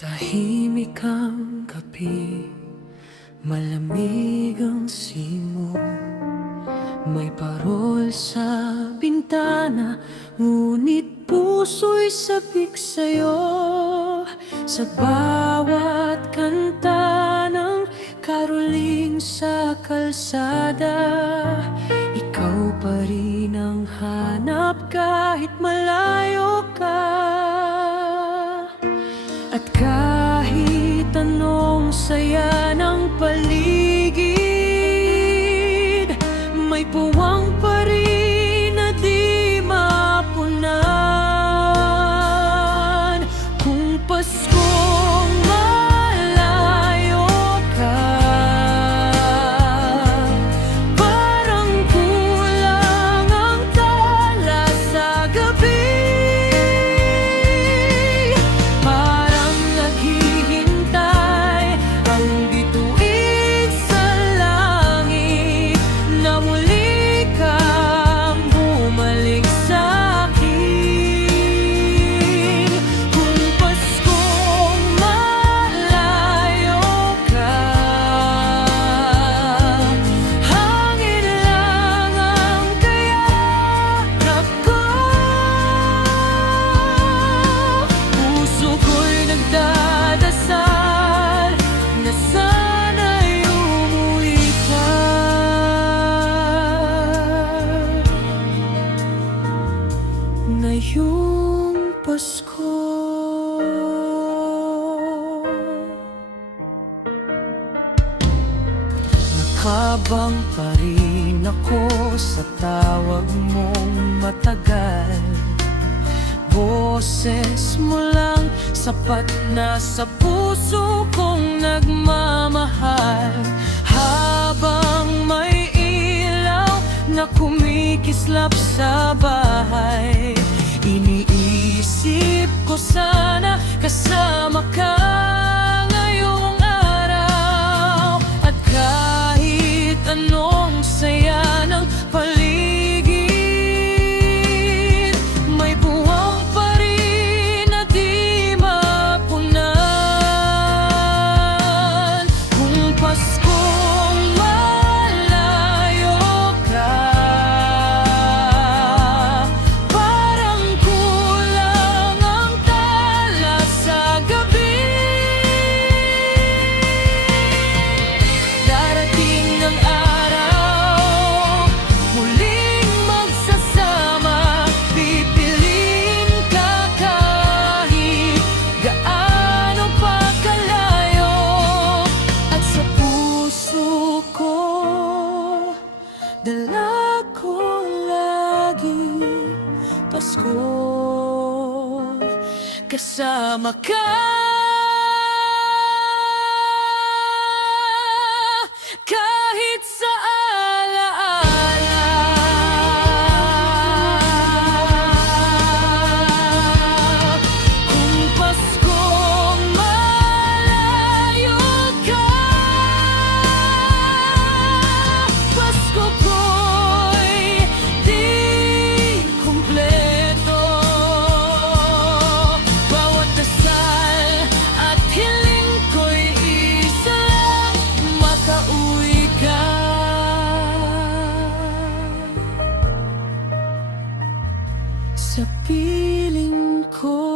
Tahimik ang gabi, malamig ang simoy. May parol sa bintana, ngunit puso'y sabik sa'yo. Sa bawat kanta ng karoling sa kalsada, ikaw pa rin ang hanap kahit malayo ka. At kahit anong saya ng paligid, may puwang pa rin na di mapunan. Kung Paskong malayo ka, parang kulang ang tala sa gabi. Parang naghihintay ang bituin sa langit na muli kang bumalik sa'kin. Kung Paskong malayo ka, hangin lang ang kayanak ko. Puso ko'y nagdadasal na sana'y umuwi ka. Ngayong Pasko, nakabang pa rin ako sa tawag mong matagal. Boses mo lang sapat na sa puso kong nagmamahal. Habang may ilaw na kumikislap sa bahay, iniisip ko sana kasama ka ngayong araw. At kahit anong saya ng paligid, may buwang pa rin na di mapunan. Kung Paskong malayo ka, parang kulang ang tala sa gabi. Darating ang araw, muling magsasama. Pipiliin ka kahit gaano pa kalayo. At sa puso ko, dala ko lagi Pasko, kasama ka. Kahit sa alaala, kung Paskong malayo ka, Pasko ko'y di kumpleto. Bawat dasal at hiling ko'y isa lang, makauwi ka. Sa piling ko,